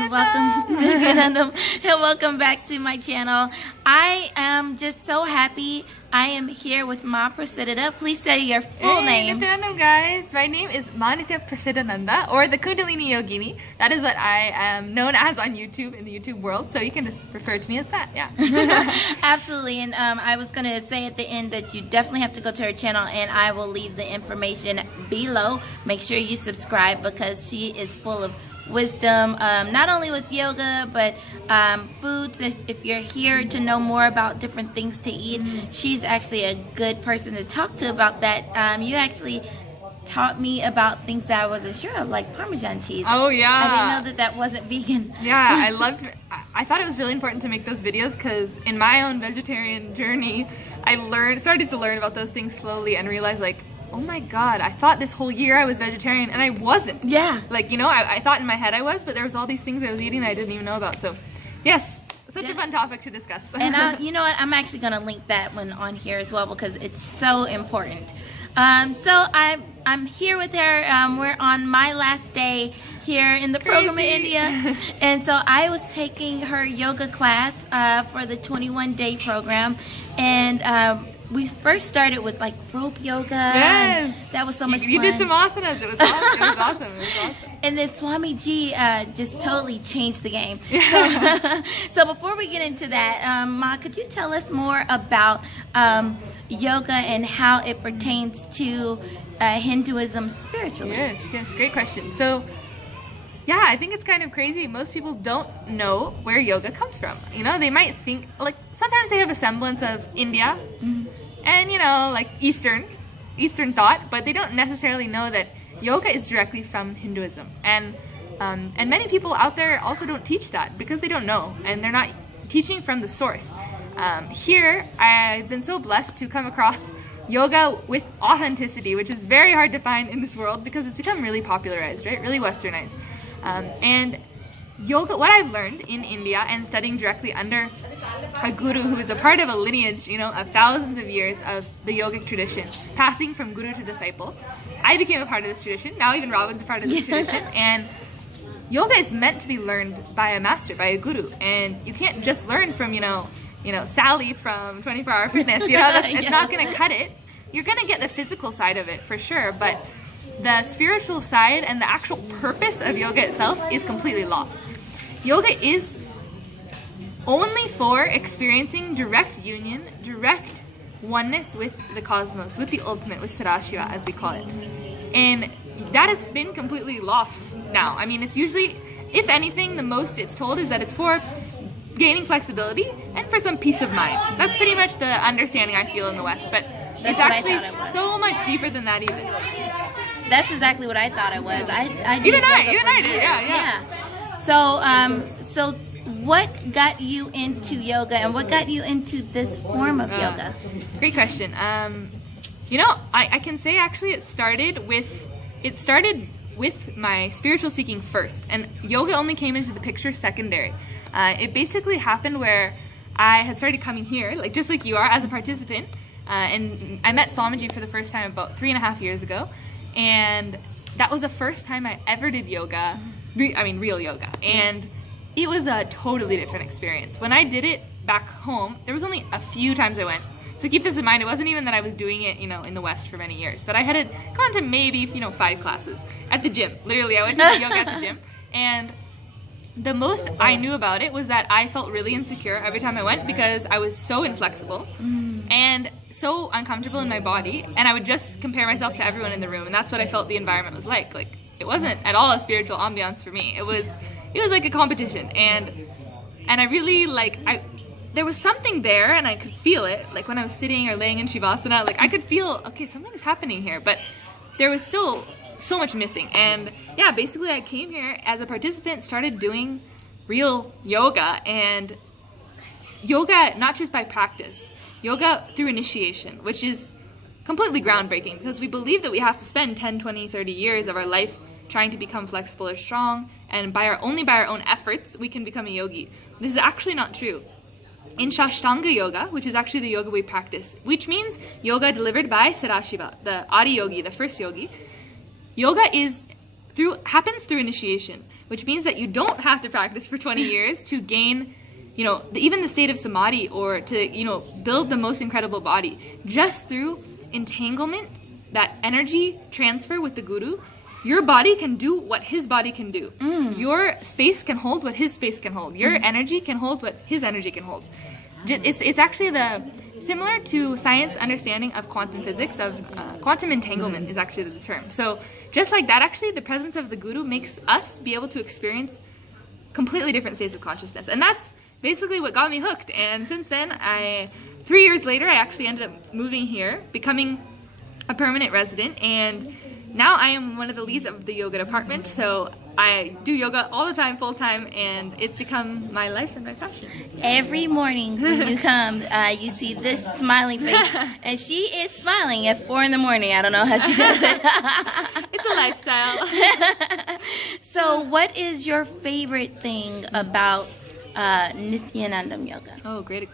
and welcome Nithyanandam, and welcome back to my channel. I am just so happy I am here with Ma Prasiddhananda. Please say your full name. Nithyanandam, guys. My name is Ma Nithya Prasiddhananda, or the Kundalini Yogini. That is what I am known as on YouTube, in the YouTube world, so you can just refer to me as that, yeah. Absolutely, and I was going to say at the end that you definitely have to go to her channel, and I will leave the information below. Make sure you subscribe because she is full of wisdom, not only with yoga, but foods. If you're here to know more about different things to eat, she's actually a good person to talk to about that. You actually taught me about things that I wasn't sure of, like Parmesan cheese. Oh yeah. I didn't know that that wasn't vegan. Yeah, I thought it was really important to make those videos because in my own vegetarian journey, I started to learn about those things slowly and realized, like, oh my god, I thought this whole year I was vegetarian and I wasn't. Yeah. Like, you know, I thought in my head I was, but there was all these things I was eating that I didn't even know about. So, yes, such a fun topic to discuss. And you know what, I'm actually going to link that one on here as well because it's so important. So I'm here with her. We're on my last day here in the program in India. And so I was taking her yoga class for the 21-day program. And we first started with like rope yoga. Yes. That was so much fun. You did some asanas. It was awesome. It was awesome. It was awesome. And then Swamiji just totally changed the game. So before we get into that, Ma, could you tell us more about yoga and how it pertains to Hinduism spiritually? Yes, great question. So, yeah, I think it's kind of crazy. Most people don't know where yoga comes from. You know, they might think, like, sometimes they have a semblance of India and, you know, like Eastern thought, but they don't necessarily know that yoga is directly from Hinduism. And many people out there also don't teach that because they don't know, and they're not teaching from the source. Here, I've been so blessed to come across yoga with authenticity, which is very hard to find in this world because it's become really popularized, right? Really westernized. And yoga, what I've learned in India and studying directly under a guru who is a part of a lineage, you know, of thousands of years of the yogic tradition, passing from guru to disciple. I became a part of this tradition. Now even Robin's a part of this tradition. And yoga is meant to be learned by a master, by a guru. And you can't just learn from, you know, Sally from 24 Hour Fitness. You know, it's not going to cut it. You're going to get the physical side of it for sure, but the spiritual side and the actual purpose of yoga itself is completely lost. Yoga is only for experiencing direct union, direct oneness with the cosmos, with the ultimate, with Sadashiva, as we call it. And that has been completely lost now. I mean, it's usually, if anything, the most it's told is that it's for gaining flexibility and for some peace of mind. That's pretty much the understanding I feel in the West, but it's actually so much deeper than that even. That's exactly what I thought it was. I did yeah. So what got you into yoga and what got you into this form of yoga? Great question. You know, I can say actually it started with my spiritual seeking first, and yoga only came into the picture secondary. It basically happened where I had started coming here, like just like you are, as a participant, and I met Swamiji for the first time about 3.5 years ago. And that was the first time I ever did yoga, real yoga. And it was a totally different experience. When I did it back home, there was only a few times I went. So keep this in mind, it wasn't even that I was doing it, you know, in the West for many years. But I had gone to maybe, you know, 5 classes at the gym. Literally, I went to the yoga at the gym. And the most I knew about it was that I felt really insecure every time I went because I was so inflexible. And so uncomfortable in my body, and I would just compare myself to everyone in the room, and that's what I felt the environment was like. Like, it wasn't at all a spiritual ambiance for me. It was like a competition, and I really, like, there was something there, and I could feel it, like when I was sitting or laying in Shavasana, like I could feel, okay, something's happening here, but there was still so much missing. And yeah, basically I came here as a participant, started doing real yoga, and yoga not just by practice, yoga through initiation, which is completely groundbreaking because we believe that we have to spend 10, 20, 30 years of our life trying to become flexible or strong, and only by our own efforts we can become a yogi. This is actually not true. In Shashtanga yoga, which is actually the yoga we practice, which means yoga delivered by Sadashiva, the Adi yogi, the first yogi, yoga is happens through initiation, which means that you don't have to practice for 20 years to gain, even the state of samadhi, or to, build the most incredible body. Just through entanglement, that energy transfer with the guru, your body can do what his body can do. Your space can hold what his space can hold. Your energy can hold what his energy can hold. It's actually similar to science understanding of quantum physics, of quantum entanglement is actually the term. So just like that, actually, the presence of the guru makes us be able to experience completely different states of consciousness. And that's basically what got me hooked. And since then, 3 years later, I actually ended up moving here, becoming a permanent resident, and now I am one of the leads of the yoga department, so I do yoga all the time, full time, and it's become my life and my passion. Every morning when you come, you see this smiling face, and she is smiling at 4 in the morning. I don't know how she does it. It's a lifestyle. So what is your favorite thing about Nithyanandam yoga? Oh, great.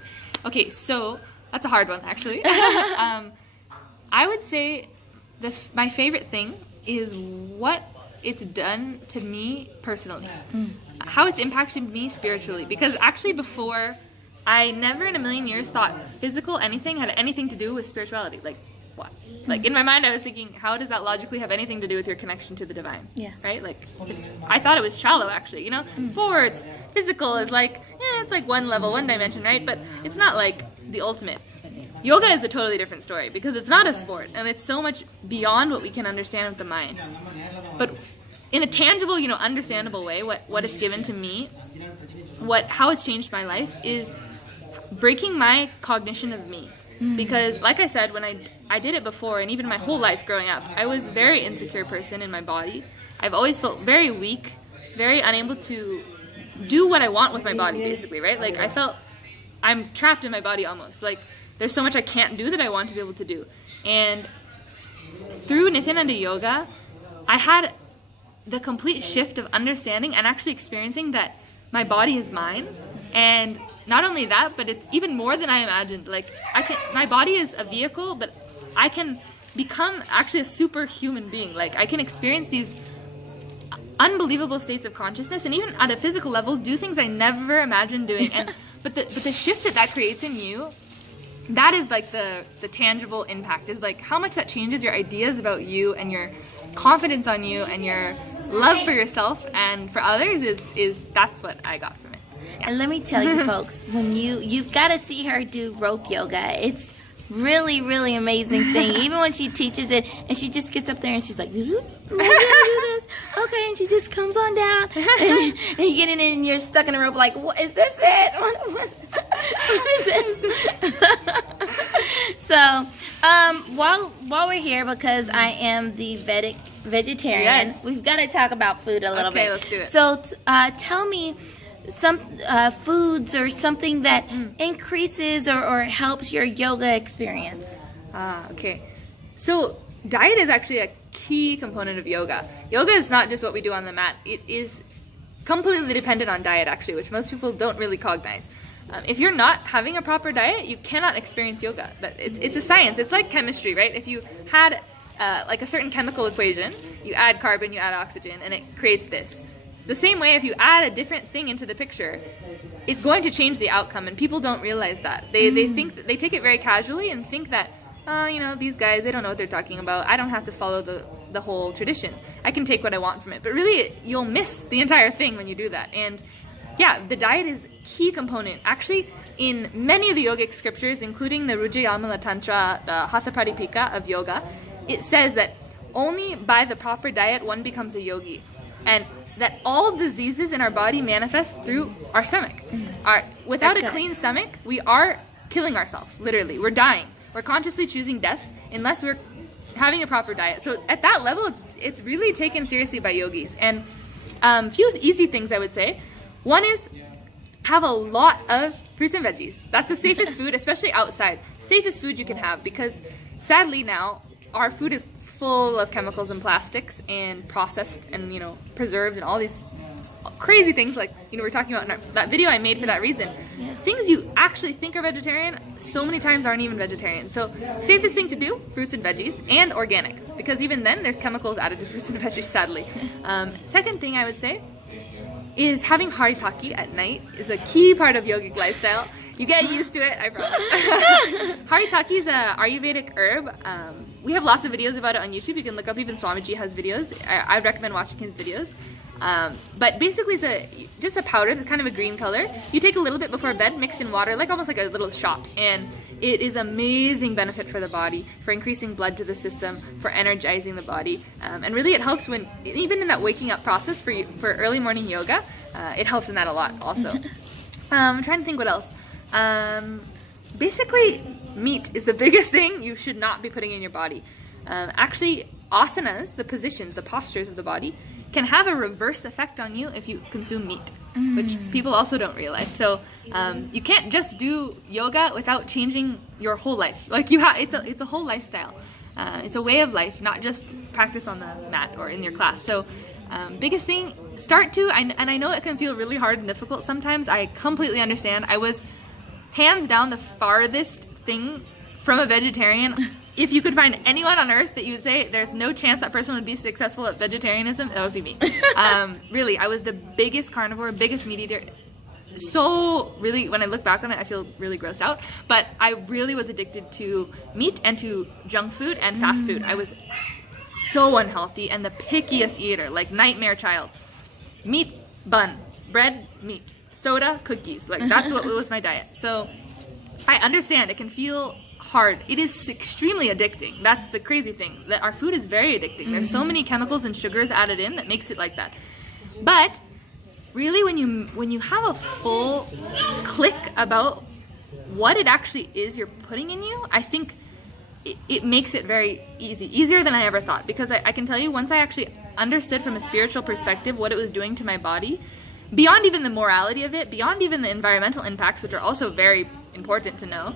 Okay, so that's a hard one, actually. I would say my favorite thing is what it's done to me personally. How it's impacted me spiritually. Because actually before, I never in a million years thought physical anything had anything to do with spirituality. Like, what? Like, in my mind, I was thinking, how does that logically have anything to do with your connection to the divine? Yeah. Right? Like, I thought it was shallow, actually. Sports, physical is like, it's like one level, one dimension, right? But it's not like the ultimate. Yoga is a totally different story because it's not a sport, and it's so much beyond what we can understand with the mind. But in a tangible, understandable way, what it's given to me, how it's changed my life is breaking my cognition of me. Because, like I said, when I did it before, and even my whole life growing up, I was a very insecure person in my body. I've always felt very weak, very unable to do what I want with my body, basically, right? Like, I felt I'm trapped in my body almost. Like, there's so much I can't do that I want to be able to do. And through Nithyananda Yoga, I had the complete shift of understanding and actually experiencing that my body is mine. And not only that, but it's even more than I imagined. Like, my body is a vehicle, but I can become actually a superhuman being. Like, I can experience these unbelievable states of consciousness, and even at a physical level, do things I never imagined doing. But the shift that creates in you, that is like the tangible impact, is like how much that changes your ideas about you and your confidence on you and your love for yourself and for others is that's what I got from it. Yeah. And let me tell you folks, when you've got to see her do rope yoga. It's really, really amazing thing. Even when she teaches it and she just gets up there and she's like, do this. Okay, and she just comes on down and you get in it and you're stuck in a rope like, what is this it? What is this? So, while we're here, because I am the vegetarian, yes, we've got to talk about food a little bit. Okay, let's do it. So, tell me some foods or something that increases or helps your yoga experience. Okay. So, diet is actually a key component of yoga. Yoga is not just what we do on the mat. It is completely dependent on diet, actually, which most people don't really cognize. If you're not having a proper diet, you cannot experience yoga. It's a science. It's like chemistry, right? If you had like a certain chemical equation, you add carbon, you add oxygen, and it creates this. The same way, if you add a different thing into the picture, it's going to change the outcome, and people don't realize that. They think they take it very casually and think that, these guys, they don't know what they're talking about. I don't have to follow the whole tradition. I can take what I want from it. But really, you'll miss the entire thing when you do that. And yeah, the diet is a key component. Actually, in many of the yogic scriptures, including the Rujayamala Tantra, the Hatha Pradipika of yoga, it says that only by the proper diet one becomes a yogi. And that all diseases in our body manifest through our stomach. Without a clean stomach, we are killing ourselves, literally. We're dying. We're consciously choosing death unless we're having a proper diet. So at that level, it's really taken seriously by yogis. And a few easy things I would say. One is have a lot of fruits and veggies. That's the safest food, especially outside. Safest food you can have, because sadly now our food is full of chemicals and plastics and processed and preserved and all these crazy things like we're talking about in that video I made for that reason. Yeah. Things you actually think are vegetarian so many times aren't even vegetarian. So safest thing to do, fruits and veggies, and organic. because even then there's chemicals added to fruits and veggies, sadly. Second thing I would say is having haritaki at night is a key part of yogic lifestyle. You get used to it, I promise. Haritaki is a Ayurvedic herb. We have lots of videos about it on YouTube. You can look up, even Swamiji has videos. I'd recommend watching his videos. But basically it's just a powder that's kind of a green color. You take a little bit before bed, mix in water, like almost like a little shot. And it is amazing benefit for the body, for increasing blood to the system, for energizing the body. And really it helps when, even in that waking up process for early morning yoga, it helps in that a lot also. I'm trying to think what else. Basically, meat is the biggest thing you should not be putting in your body. Actually, asanas, the positions, the postures of the body, can have a reverse effect on you if you consume meat, which people also don't realize. So you can't just do yoga without changing your whole life. Like it's a whole lifestyle. It's a way of life, not just practice on the mat or in your class. So biggest thing, start to, and I know it can feel really hard and difficult sometimes. I completely understand. I was hands down the farthest thing from a vegetarian. If you could find anyone on earth that you would say there's no chance that person would be successful at vegetarianism, that would be me. Really, I was the biggest carnivore, biggest meat eater. So really, when I look back on it, I feel really grossed out. But I really was addicted to meat and to junk food and fast food. I was so unhealthy and the pickiest eater, like nightmare child. Meat, bun, bread, meat, soda, cookies. Like that's what was my diet. So I understand it can feel hard. It is extremely addicting. That's the crazy thing, that our food is very addicting. There's so many chemicals and sugars added in that makes it like that. But really, when you have a full click about what it actually is you're putting in you, I think it makes it very easier than I ever thought. Because I can tell you, once I actually understood from a spiritual perspective what it was doing to my body, beyond even the morality of it, beyond even the environmental impacts, which are also very important to know,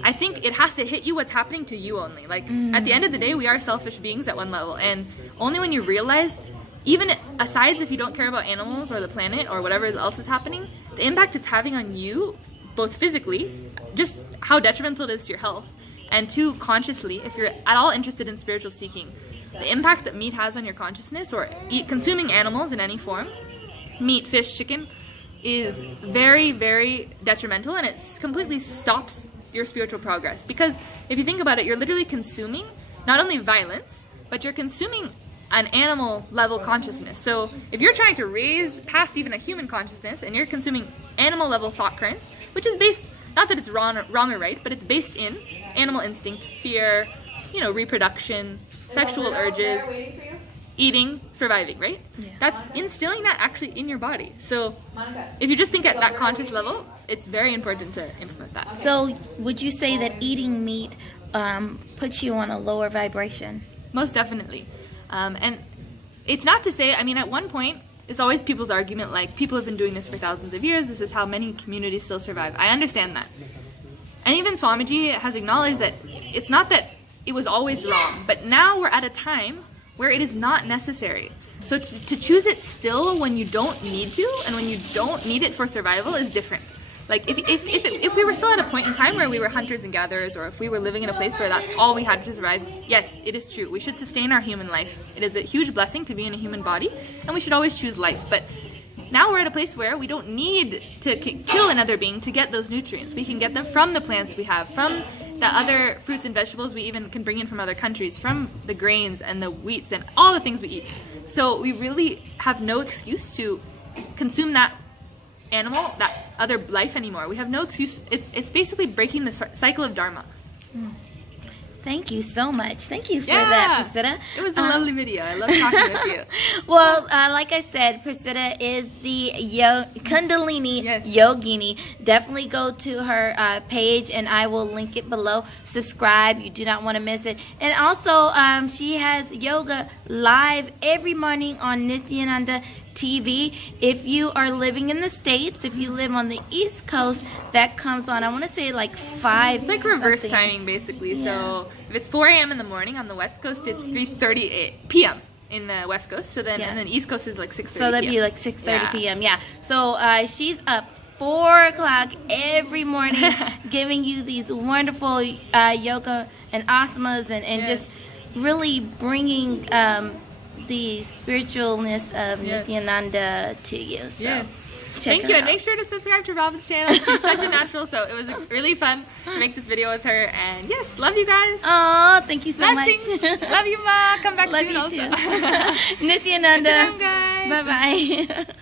I think it has to hit you what's happening to you only. Like, at the end of the day, we are selfish beings at one level. And only when you realize, even aside if you don't care about animals or the planet or whatever else is happening, the impact it's having on you, both physically, just how detrimental it is to your health, and two, consciously, if you're at all interested in spiritual seeking, the impact that meat has on your consciousness, or consuming animals in any form, meat, fish, chicken, is very, very detrimental, and it completely stops your spiritual progress. Because if you think about it, you're literally consuming not only violence, but you're consuming an animal level consciousness. So if you're trying to raise past even a human consciousness and you're consuming animal level thought currents, which is based, not that it's wrong or right, but it's based in animal instinct, fear, reproduction, sexual urges, eating, surviving, right? Yeah. That's instilling that actually in your body. So if you just think at that conscious level, it's very important to implement that. So would you say that eating meat puts you on a lower vibration? Most definitely. And it's not to say, at one point, it's always people's argument, like, people have been doing this for thousands of years, this is how many communities still survive. I understand that. And even Swamiji has acknowledged that it's not that it was always wrong, but now we're at a time where it is not necessary. So to choose it still when you don't need to, and when you don't need it for survival, is different. Like, if we were still at a point in time where we were hunters and gatherers, or if we were living in a place where that's all we had to survive, yes, it is true. We should sustain our human life. It is a huge blessing to be in a human body, and we should always choose life. But now we're at a place where we don't need to kill another being to get those nutrients. We can get them from the plants we have, from the other fruits and vegetables we even can bring in from other countries, from the grains and the wheats and all the things we eat. So we really have no excuse to consume that animal, that other life anymore. We have no excuse. It's basically breaking the cycle of dharma. Thank you so much. Thank you for that, Prasiddha. It was a lovely video. I love talking with you. Well, like I said, Prasiddha is the Kundalini Yogini. Definitely go to her page, and I will link it below. Subscribe. You do not want to miss it. And also, she has yoga live every morning on Nithyananda TV. If you are living in the States, if you live on the East Coast, that comes on, I want to say like 5. It's like reverse timing, basically. Yeah. So if it's 4 a.m. in the morning on the West Coast, it's 3:30 p.m. in the West Coast. So then, and then East Coast is like 6:30 So that'd be like 6:30 p.m. Yeah. So she's up 4 o'clock every morning giving you these wonderful yoga and asanas and just really bringing the spiritualness of Nithyananda to you. So Yes. check Thank her you, out. and make sure to subscribe to Robin's channel. She's such a natural, so it was really fun to make this video with her. And yes, love you guys. Oh, thank you so Blessings. much. Love you, Ma. Come back Love soon you also. too. Nithyananda. Nithyanandam, guys. Bye bye.